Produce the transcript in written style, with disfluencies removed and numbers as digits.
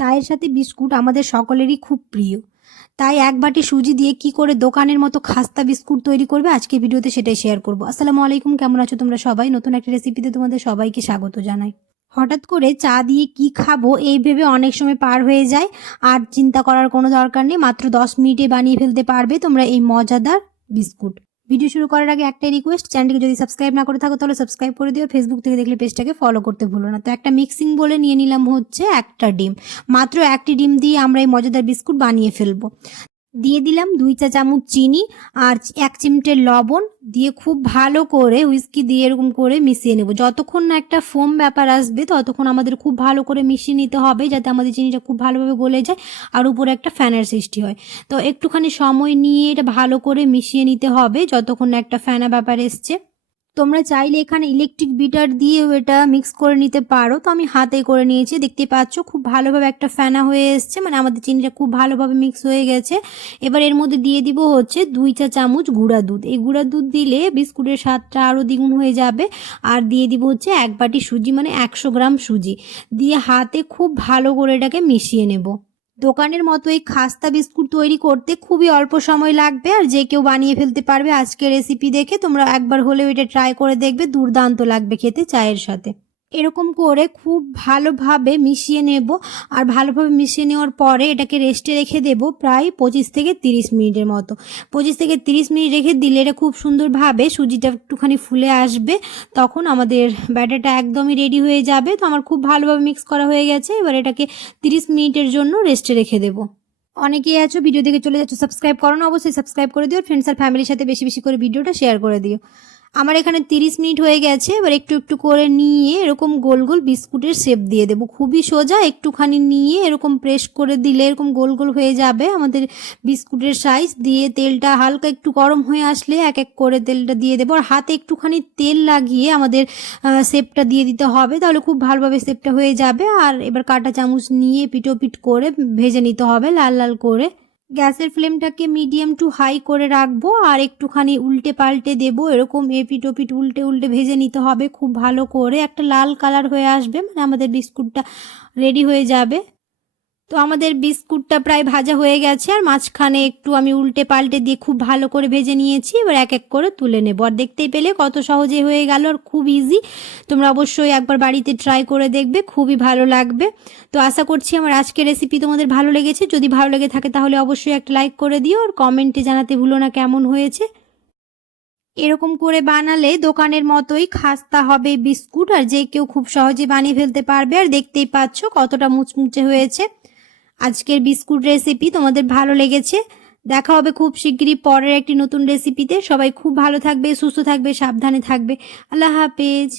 চায়ের সাথে বিস্কুট আমাদের সকলেরই খুব প্রিয়। তাই এক বাটি সুজি দিয়ে কি করে দোকানের মতো খাস্তা বিস্কুট তৈরি করবে আজকে ভিডিওতে সেটাই শেয়ার করব। আসসালামু আলাইকুম, কেমন আছো তোমরা সবাই? নতুন একটা রেসিপিতে তোমাদের সবাইকে স্বাগত জানাই। হঠাৎ করে চা দিয়ে কি খাবো এই ভেবে অনেক সময় পার হয়ে যায়, আর চিন্তা করার কোনো দরকার নেই। মাত্র 10 মিনিটে বানিয়ে ফেলতে পারবে তোমরা এই মজাদার বিস্কুট। ভিডিও শুরু করার আগে একটাই রিকোয়েস্ট, চ্যানেলটিকে যদি সাবস্ক্রাইব না করে থাকো তাহলে সাবস্ক্রাইব করে দিও। ফেসবুক থেকে দেখলে পেজটাকে ফলো করতে ভুলো না। তো একটা মিক্সিং বলে নিয়ে নিলাম হচ্ছে একটা ডিম। মাত্র একটি ডিম দিয়ে আমরা এই মজাদার বিস্কুট বানিয়ে ফেলবো। দিয়ে দিলাম 2 চা চামচ চিনি আর 1 চিমটে লবণ দিয়ে খুব ভালো করে হুইস্কি দিয়ে এরকম করে মিশিয়ে নেব। যতক্ষণ না একটা ফোম ব্যাপার আসবে ততক্ষণ আমাদের খুব ভালো করে মিশিয়ে নিতে হবে, যাতে আমাদের চিনিটা খুব ভালোভাবে গলে যায় আর উপরে একটা ফ্যানের সৃষ্টি হয়। তো একটুখানি সময় নিয়ে এটা ভালো করে মিশিয়ে নিতে হবে যতক্ষণ না একটা ফ্যানা ব্যাপার এসছে। তোমরা চাইলে এখানে ইলেকট্রিক বিটার দিয়েও এটা মিক্স করে নিতে পারো। তো আমি হাতে করে নিয়েছি, দেখতে পাচ্ছ খুব ভালোভাবে একটা ফেনা হয়ে এসছে, মানে আমাদের চিনিটা খুব ভালোভাবে মিক্স হয়ে গেছে। এবার এর মধ্যে দিয়ে দিব হচ্ছে 2 চা চামচ গুঁড়া দুধ। এই গুঁড়া দুধ দিলে বিস্কুটের স্বাদটা আরও দ্বিগুণ হয়ে যাবে। আর দিয়ে দিব হচ্ছে 1 বাটি সুজি, মানে 100 গ্রাম সুজি দিয়ে হাতে খুব ভালো করে এটাকে মিশিয়ে নেব। দোকানের মতো এই খাস্তা বিস্কুট তৈরি করতে খুবই অল্প সময় লাগবে, আর যে কেউ বানিয়ে ফেলতে পারবে। আজকের রেসিপি দেখে তোমরা একবার হলেও এটা ট্রাই করে দেখবে, দুর্দান্ত লাগবে খেতে চায়ের সাথে। এরকম করে খুব ভালোভাবে মিশিয়ে নেব, আর ভালোভাবে মিশিয়ে নেওয়ার পরে এটাকে রেস্টে রেখে দেব প্রায় 25 থেকে 30 মিনিটের মতো। 25 থেকে 30 মিনিট রেখে দিলে এটা খুব সুন্দরভাবে সুজিটা একটুখানি ফুলে আসবে, তখন আমাদের ব্যাটারটা একদমই রেডি হয়ে যাবে। তো আমার খুব ভালোভাবে মিক্স করা হয়ে গেছে। এবার এটাকে 30 মিনিটের জন্য রেস্টে রেখে দেবো। অনেকেই আছো ভিডিও দেখে চলে যাচ্ছ, সাবস্ক্রাইব করো না, অবশ্যই সাবস্ক্রাইব করে দিও। ফ্রেন্ডস আর ফ্যামিলির সাথে বেশি বেশি করে ভিডিওটা শেয়ার করে দিও। আমার এখানে 30 মিনিট হয়ে গেছে। এবার একটু একটু করে নিয়ে এরকম গোল গোল বিস্কুটের শেপ দিয়ে দেবো। খুবই সোজা, একটুখানি নিয়ে এরকম প্রেস করে দিলে এরকম গোল গোল হয়ে যাবে আমাদের বিস্কুটের সাইজ। দিয়ে তেলটা হালকা একটু গরম হয়ে আসলে এক এক করে তেলটা দিয়ে দেবো, আর হাতে একটুখানি তেল লাগিয়ে আমাদের শেপটা দিয়ে দিতে হবে, তাহলে খুব ভালোভাবে শেপটা হয়ে যাবে। আর এবার কাঁটা চামচ নিয়ে পিটোপিট করে ভেজে নিতে হবে লাল লাল করে। গ্যাসের ফ্লেমটাকে মিডিয়াম টু হাই করে রাখবো, আর একটুখানি উল্টে পাল্টে দেবো। এরকম এপিট ওপিট উল্টে উল্টে ভেজে নিতে হবে খুব ভালো করে। একটা লাল কালার হয়ে আসবে, মানে আমাদের বিস্কুটটা রেডি হয়ে যাবে। তো আমাদের বিস্কুটটা প্রায় ভাজা হয়ে গেছে, আর মাঝখানে একটু আমি উল্টে পাল্টে দিয়ে খুব ভালো করে ভেজে নিয়েছি। এবার এক এক করে তুলে নেব। আর দেখতেই পেলে কত সহজে হয়ে গেল, আর খুব ইজি। তোমরা অবশ্যই একবার বাড়িতে ট্রাই করে দেখবে, খুবই ভালো লাগবে। তো আশা করছি আমার আজকের রেসিপি তোমাদের ভালো লেগেছে। যদি ভালো লেগে থাকে তাহলে অবশ্যই একটা লাইক করে দিও, আর কমেন্টে জানাতে ভুলো না কেমন হয়েছে। এরকম করে বানালে দোকানের মতোই খাস্তা হবে বিস্কুট, আর যে কেউ খুব সহজে বানিয়ে ফেলতে পারবে। আর দেখতেই পাচ্ছ কতটা মুচমুচে হয়েছে। আজকের বিস্কুট রেসিপি তোমাদের ভালো লেগেছে। দেখা হবে খুব শিগগিরই পরের একটি নতুন রেসিপিতে। সবাই খুব ভালো থাকবে, সুস্থ থাকবে, সাবধানে থাকবে। আল্লাহ হাফেজ।